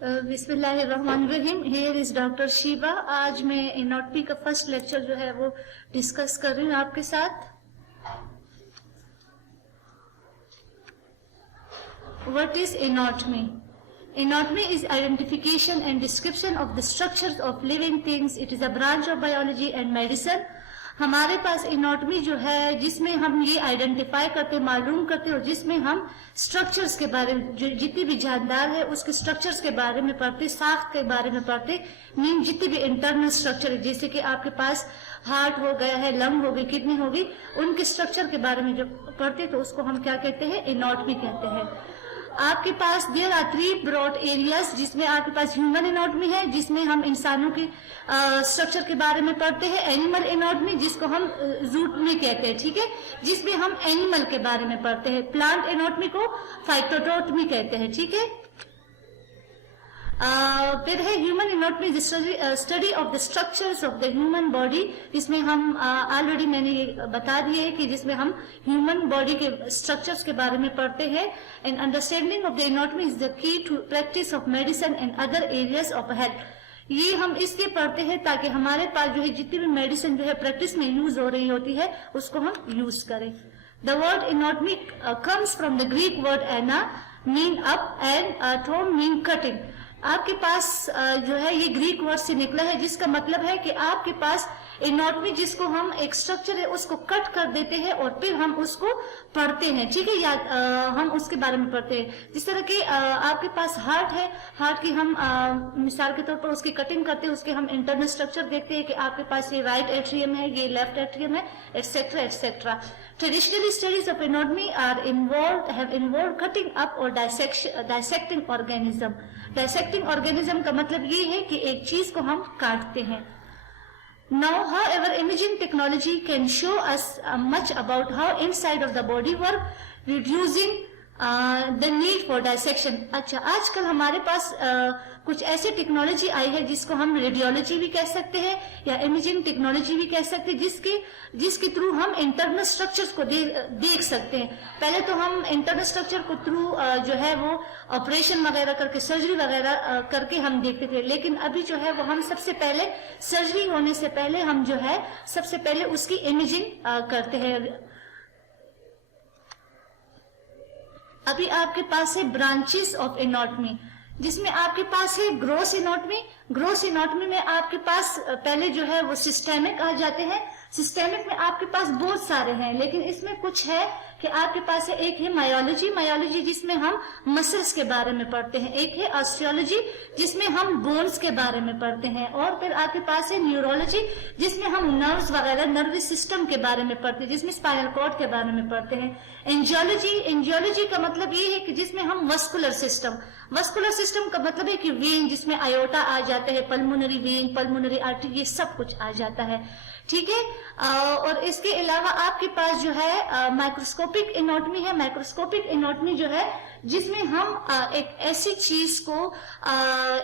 बिस्मिल्लाहिर्रहमानिर्रहीम। Here is doctor Sheeba. आज मैं एनाटॉमी का फर्स्ट लेक्चर जो है वो डिस्कस कर रही हूँ आपके साथ। What is anatomy? Anatomy is identification and description of the structures of living things. It is a branch of biology and medicine. हमारे पास एनाटॉमी जो है जिसमें हम ये आइडेंटिफाई करते, मालूम करते और जिसमें हम स्ट्रक्चर्स के बारे में, जो जितनी भी जानदार है उसके स्ट्रक्चर्स के बारे में पढ़ते, साख्त के बारे में पढ़ते, मीन जितने भी इंटरनल स्ट्रक्चर है, जैसे कि आपके पास हार्ट हो गया है, लंग हो गई, किडनी हो गई, उनके स्ट्रक्चर के बारे में जब पढ़ते तो उसको हम क्या कहते हैं? एनाटॉमी कहते हैं। आपके पास देयर आर 3 ब्रॉड एरियाज, जिसमें आपके पास ह्यूमन एनाटॉमी है जिसमें हम इंसानों की स्ट्रक्चर के बारे में पढ़ते हैं, एनिमल एनाटॉमी जिसको हम जूटमी कहते हैं, ठीक है, जिसमें हम एनिमल के बारे में पढ़ते हैं, प्लांट एनाटॉमी को फाइटोटोटमी कहते हैं, ठीक है। फिर है human anatomy, study of the structures of the human body, जिसमें हम ऑलरेडी मैंने ये बता दिए है कि जिसमें हम ह्यूमन बॉडी के स्ट्रक्चर्स के बारे में पढ़ते हैं। And understanding of the anatomy is the key to practice of medicine and other areas of health. ये हम इसलिए पढ़ते हैं ताकि हमारे पास जो है जितनी भी मेडिसिन जो है प्रैक्टिस में यूज हो रही होती है उसको हम यूज करें। The word anatomy comes from the Greek word ana, mean up, and tome mean cutting. आपके पास जो है ये ग्रीक वर्ड से निकला है, जिसका मतलब है कि आपके पास एनाटॉमी जिसको हम एक स्ट्रक्चर है उसको कट कर देते हैं और फिर हम उसको पढ़ते हैं, ठीक है, या हम उसके बारे में पढ़ते हैं। जिस तरह के आपके पास हार्ट है, हार्ट की हम मिसाल के तौर पर उसकी कटिंग करते हैं, उसके हम इंटरनल स्ट्रक्चर देखते हैं कि आपके पास ये राइट एट्रियम है, ये लेफ्ट एट्रियम है, etcetera etcetera. Traditionally, studies of anatomy have involved cutting up or dissecting organism. Dissecting organism का मतलब ये है कि एक चीज को हम काटते हैं। Now, however, imaging technology can show us much about how inside of the body work, reducing the need for dissection. अच्छा, आजकल हमारे पास कुछ ऐसी टेक्नोलॉजी आई है जिसको हम रेडियोलॉजी भी कह सकते हैं या इमेजिंग टेक्नोलॉजी भी कह सकते हैं, जिसके थ्रू हम इंटरनल स्ट्रक्चर्स को देख सकते हैं। पहले तो हम इंटरनल स्ट्रक्चर को थ्रू जो है वो ऑपरेशन वगैरह करके, सर्जरी वगैरह करके हम देखते थे, लेकिन अभी जो है वो हम सबसे पहले सर्जरी होने से पहले हम जो है सबसे पहले उसकी इमेजिंग करते हैं। अभी आपके पास है ब्रांचेस ऑफ एनाटॉमी, जिसमें आपके पास है ग्रोस एनाटॉमी। ग्रोस एनाटॉमी में आपके पास पहले जो है वो सिस्टेमिक आ जाते हैं। सिस्टेमिक में आपके पास बहुत सारे हैं, लेकिन इसमें कुछ है कि आपके पास है, एक है मायोलॉजी, मायोलॉजी जिसमें हम मसल्स के बारे में पढ़ते हैं, एक है ऑस्टियोलॉजी जिसमें हम बोन्स के बारे में पढ़ते हैं, और फिर आपके पास है न्यूरोलॉजी जिसमें हम नर्व्स वगैरह, नर्वस सिस्टम के बारे में पढ़ते हैं, जिसमें स्पाइनल कॉर्ड के बारे में पढ़ते हैं। एंजियोलॉजी, एंजियोलॉजी का मतलब ये है कि जिसमें हम वस्कुलर सिस्टम, वस्कुलर सिस्टम का मतलब है कि वेन, जिसमें आयोटा आ जाता है, पल्मोनरी वेन, पल्मोनरी आर्टरी, ये सब कुछ आ जाता है, ठीक है। और इसके अलावा आपके पास जो है माइक्रोस्कोपिक एनाटॉमी है। माइक्रोस्कोपिक एनाटॉमी जो है जिसमें हम एक ऐसी चीज को,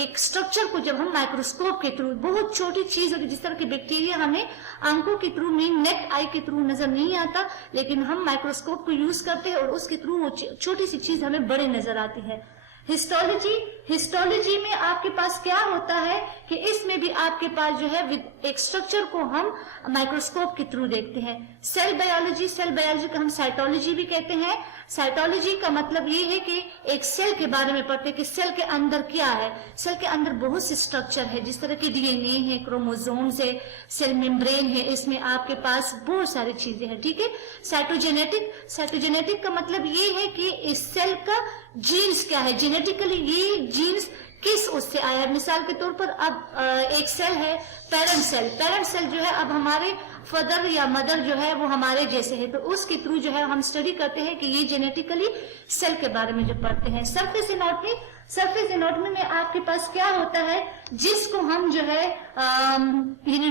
एक स्ट्रक्चर को जब हम माइक्रोस्कोप के थ्रू, बहुत छोटी चीज होगी, जिस तरह की बैक्टीरिया हमें आंखों के थ्रू, मीन नेक आई के थ्रू नजर नहीं आता, लेकिन हम माइक्रोस्कोप को यूज करते हैं और उसके थ्रू वो छोटी सी चीज हमें बड़ी नजर आती है। हिस्टोलॉजी, हिस्टोलॉजी में आपके पास क्या होता है कि इसमें भी आपके पास जो है एक स्ट्रक्चर को हम माइक्रोस्कोप के थ्रू देखते हैं। सेल बायोलॉजी, सेल बायोलॉजी को हम साइटोलॉजी भी कहते हैं। साइटोलॉजी का मतलब ये है कि एक सेल के बारे में पढ़ते हैं कि सेल के अंदर क्या है। सेल के अंदर बहुत से स्ट्रक्चर है, जिस तरह के डीएनए है, क्रोमोसोम्स है, सेल मेम्ब्रेन है, इसमें आपके पास बहुत सारी चीजें हैं, ठीक है। साइटोजेनेटिक, साइटोजेनेटिक का मतलब ये है कि इस सेल का जीन्स क्या है, जेनेटिकली ये जीन्स किस उससे आया है। मिसाल के तौर पर अब एक सेल है पेरेंट सेल, पेरेंट सेल जो है अब हमारे फादर या मदर जो है वो हमारे जैसे है, तो उसके थ्रू जो है हम स्टडी करते हैं कि ये जेनेटिकली सेल के बारे में जो पढ़ते हैं। सरफेस एनाटॉमी, सरफेस एनाटॉमी में आपके पास क्या होता है, जिसको हम जो है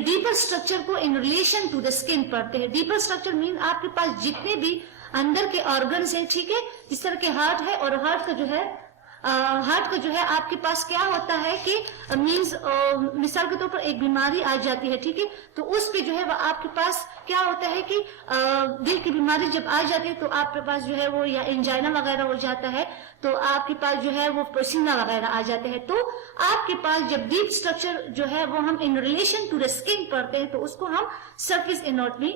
डीपर स्ट्रक्चर को in relation to the skin पढ़ते हैं। डीपर स्ट्रक्चर मीन आपके पास जितने भी अंदर के ऑर्गन्स हैं, ठीक है, जिस तरह के हार्ट है और हार्ट का जो है हार्ट का जो है आपके पास क्या होता है कि मींस मिसाल के तौर पर एक बीमारी आ जाती है, ठीक है, तो उस पे जो है वो आपके पास क्या होता है कि दिल की बीमारी जब आ जाती है तो आपके पास जो है वो या एंजाइना वगैरह हो जाता है, तो आपके पास जो है वो पसीना वगैरह आ जाते हैं। तो आपके पास जब डीप स्ट्रक्चर जो है वो हम in relation to the skin पढ़ते हैं तो उसको हम सरफेस एनाटॉमी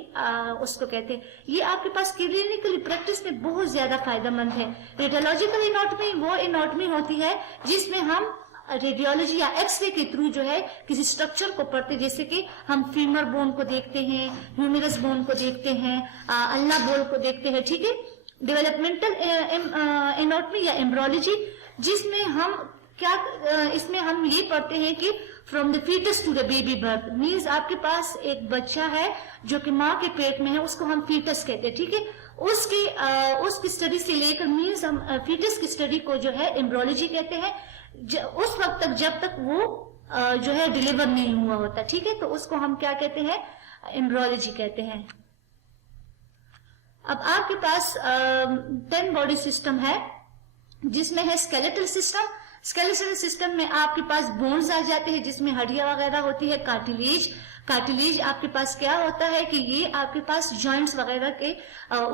उसको कहते हैं। ये आपके पास क्लिनिकली प्रैक्टिस में बहुत ज्यादा फायदेमंद है। रेडियोलॉजिकल एनाटॉमी वो एनाटॉमी होती है जिसमें हम रेडियोलॉजी या एक्सरे के थ्रू जो है किसी स्ट्रक्चर को पढ़ते, जैसे कि हम फीमर बोन को देखते हैं, ह्यूमेरस बोन को देखते हैं, अल्ना बोन को देखते हैं, ठीक है। डेवलपमेंटल एनाटॉमी या एम्ब्रियोलॉजी, जिसमें हम क्या इसमें हम ये पढ़ते हैं कि from the foetus to the baby birth, means आपके पास एक बच्चा है जो कि माँ के पेट में है, उसको हम फीटस कहते हैं, ठीक है। उसकी स्टडी से लेकर मीन्स हम फीटस की स्टडी को जो है एम्ब्रियोलॉजी कहते हैं, उस वक्त तक जब तक वो जो है डिलीवर नहीं हुआ होता, ठीक है, तो उसको हम क्या कहते हैं, एम्ब्रियोलॉजी कहते हैं। अब आपके पास 10 बॉडी सिस्टम है जिसमें है स्केलेटल सिस्टम। स्केलेटल सिस्टम में आपके पास बोन्स आ जाते हैं जिसमें हड्डियां वगैरह होती है। कार्टिलेज आपके पास क्या होता है कि ये आपके पास जॉइंट्स वगैरह के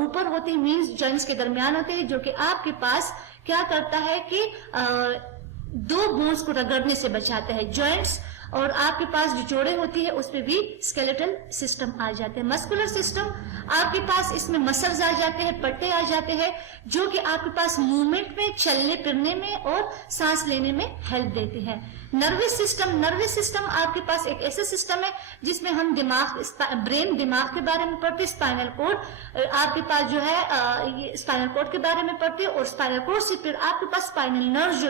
ऊपर होते हैं, मींस जॉइंट्स के दरमियान होते हैं, जो कि आपके पास क्या करता है कि दो बोन्स को रगड़ने से बचाता है जॉइंट्स, और आपके पास जो जोड़े होती है उसमें भी स्केलेटल सिस्टम आ जाते हैं। मस्कुलर सिस्टम आपके पास इसमें मसल्स आ जाते हैं, पट्टे आ जाते हैं, जो कि आपके पास मूवमेंट में, चलने फिरने में और सांस लेने में हेल्प देते हैं। नर्वस सिस्टम आपके पास एक ऐसा सिस्टम है जिसमें हम दिमाग के बारे में पढ़ते हैं। स्पाइनल कोड आपके पास जो है ये स्पाइनल कोड के बारे में पढ़ते हैं, और स्पाइनल कोड से फिर आपके पास स्पाइनल नर्व जो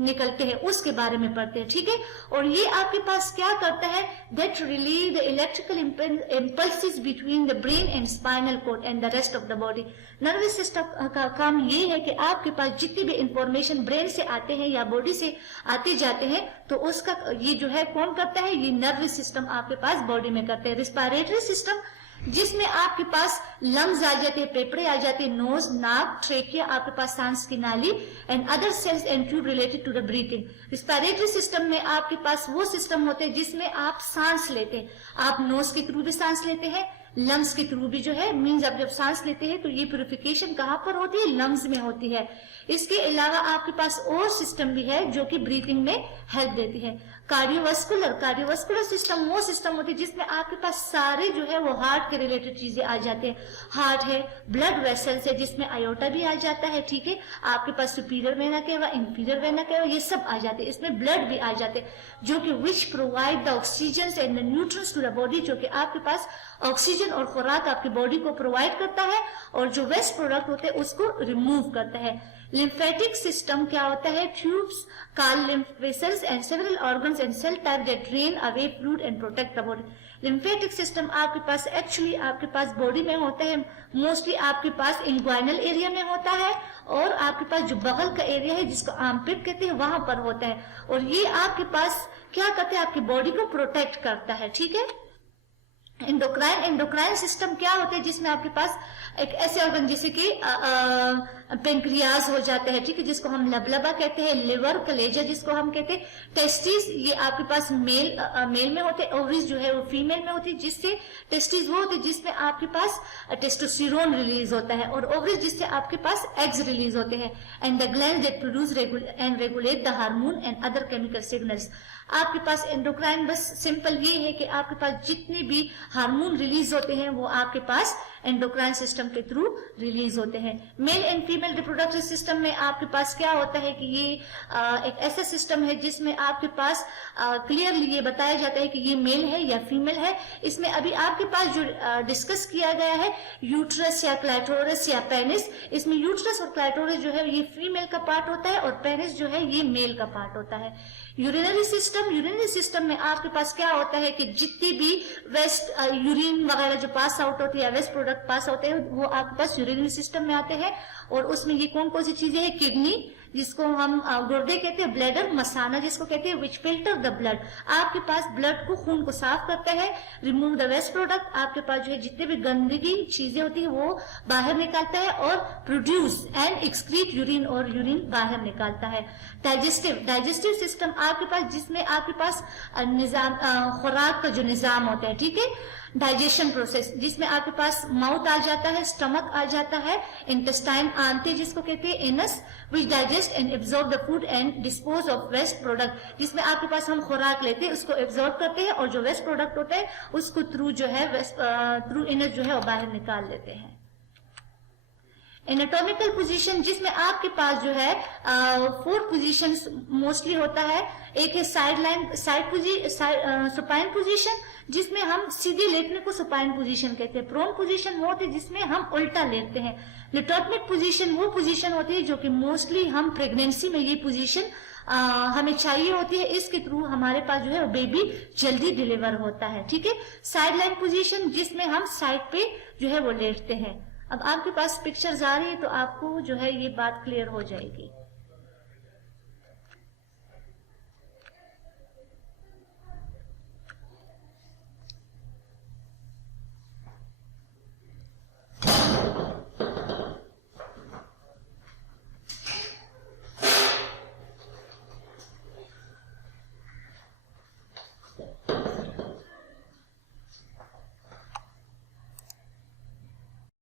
निकलते हैं उसके बारे में पढ़ते हैं, ठीक है। और ये आपके पास क्या करता है, that relieve the electrical impulses between the brain and spinal cord and the rest of the body. Nervous system का काम ये है कि आपके पास जितनी भी इंफॉर्मेशन ब्रेन से आते हैं या बॉडी से आते जाते हैं तो उसका ये जो है कौन करता है, ये नर्वस सिस्टम आपके पास बॉडी में करते हैं। रिस्पिरेटरी सिस्टम जिसमें आपके पास लंग्स आ जाते हैं, फेफड़े आ जाते हैं, नोज, नाक, ट्रेकिया, आपके पास सांस की नाली and other cells and tube related to the breathing. Respiratory system में आपके पास वो सिस्टम होते हैं जिसमें आप सांस लेते हैं, आप नोज के थ्रू भी सांस लेते हैं, लंग्स के थ्रू भी जो है, मीन्स आप जब सांस लेते हैं तो ये प्यूरिफिकेशन कहाँ पर होती है, लंग्स में होती है। इसके अलावा आपके पास और सिस्टम भी है जो कि ब्रीथिंग में हेल्प देती है। कार्डियोवास्कुलर सिस्टम वो सिस्टम होती है जिसमें आपके पास सारे जो है वो हार्ट के रिलेटेड चीजें आ जाते हैं। हार्ट है, ब्लड वेसल्स है जिसमें आयोटा भी आ जाता है, ठीक है, आपके पास superior vena cava, inferior vena cava, ये सब आ जाते हैं। इसमें ब्लड भी आ जाते हैं जो कि which provide the oxygen and the nutrients to the body, जो कि आपके पास ऑक्सीजन और खुराक आपकी बॉडी को प्रोवाइड करता है, और जो वेस्ट प्रोडक्ट होते हैं उसको रिमूव करता है। लिम्फेटिक सिस्टम क्या होता है, ट्यूब्स, कार्ल lymph vessels and several organs and cell type that drain away fluid and protect the body। Lymphatic system आपके पास एक्चुअली आपके पास बॉडी में होता है, मोस्टली आपके पास इंग्वाइनल एरिया में होता है, और आपके पास जो बगल का एरिया है जिसको आर्मपिट कहते हैं वहां पर होता है, और ये आपके पास क्या करते हैं, आपकी बॉडी को प्रोटेक्ट करता है, ठीक है। एंडोक्राइन सिस्टम क्या होता है जिसमें आपके पास एक ऐसे ऑर्गन जैसे कि पेंक्रियाज हो जाता है, ठीक है, जिसको हम लबलबा कहते हैं, लिवर, कलेजा जिसको हम कहते हैं, टेस्टिस ये आपके पास मेल में होते हैं, ओवरीज जो है वो फीमेल में होती है, जिससे टेस्टिस वो होते हैं जिसमें आपके पास टेस्टोस्टेरोन रिलीज होता है, और ओवरीज जिससे आपके पास एग्स रिलीज होते हैं, and the gland that produce and regulate the hormone and other chemical signals. आपके पास एंडोक्राइन बस सिंपल ये है कि आपके पास जितने भी हार्मोन रिलीज होते हैं वो आपके पास एंडोक्राइन सिस्टम के थ्रू रिलीज होते हैं। Male and female reproductive system में आपके पास क्या होता है कि ये एक ऐसा सिस्टम है जिसमें आपके पास क्लियरली ये बताया जाता है कि ये मेल है या फीमेल है। इसमें अभी आपके पास जो डिस्कस किया गया है यूट्रस या क्लाइटोरस या पेनिस, इसमें यूट्रस और क्लाइटोरस जो है ये फीमेल का पार्ट होता है और पेनिस जो है ये मेल का पार्ट होता है। यूरिनरी सिस्टम में आपके पास क्या होता है कि जितनी भी वेस्ट यूरिन वगैरह जो पास आउट होती है या वेस्ट प्रोडक्ट पास होते हैं वो आपके पास यूरिनरी सिस्टम में आते हैं, और उसमें ये कौन कौन सी चीजें हैं, किडनी, जिसको हम गुर्दे कहते हैं, ब्लैडर, मसाना जिसको कहते हैं, विच फिल्टर द ब्लड, आपके पास ब्लड को, खून को साफ करता है, रिमूव द वेस्ट प्रोडक्ट, आपके पास जो है जितने भी गंदगी चीजें होती है वो बाहर निकालता है, और प्रोड्यूस एंड एक्सक्रीट यूरिन, और यूरिन बाहर निकालता है। डाइजेस्टिव सिस्टम आपके पास, जिसमें आपके पास निजाम, खुराक का जो निजाम होता है, ठीक है, डाइजेशन प्रोसेस, जिसमें आपके पास माउथ आ जाता है, स्टमक आ जाता है, इंटेस्टाइन आंते जिसको कहते हैं, anus, which digest and absorb the food and dispose of waste product, जिसमें आपके पास हम खुराक लेते हैं, उसको एब्जॉर्ब करते हैं, और जो वेस्ट प्रोडक्ट होता है उसको थ्रू जो है थ्रू एनस जो है वो बाहर निकाल लेते हैं। एनाटॉमिकल पोजीशन, जिसमें आपके पास जो है 4 पोजीशंस मोस्टली होता है। एक है सुपाइन पोजीशन, जिसमें हम सीधे लेटने को सुपाइन पोजीशन कहते हैं। प्रोन पोजीशन वो होती है जिसमें हम उल्टा लेटते हैं। लिटोटमिक पोजीशन वो पोजीशन होती है जो कि मोस्टली हम प्रेगनेंसी में ये पोजीशन हमें चाहिए होती है, इसके थ्रू हमारे पास जो है वो बेबी जल्दी डिलीवर होता है, ठीक है। साइड लाइन पोजीशन, जिसमें हम साइड पे जो है वो लेटते हैं। अब आपके पास पिक्चर्स आ रही है तो आपको जो है ये बात क्लियर हो जाएगी।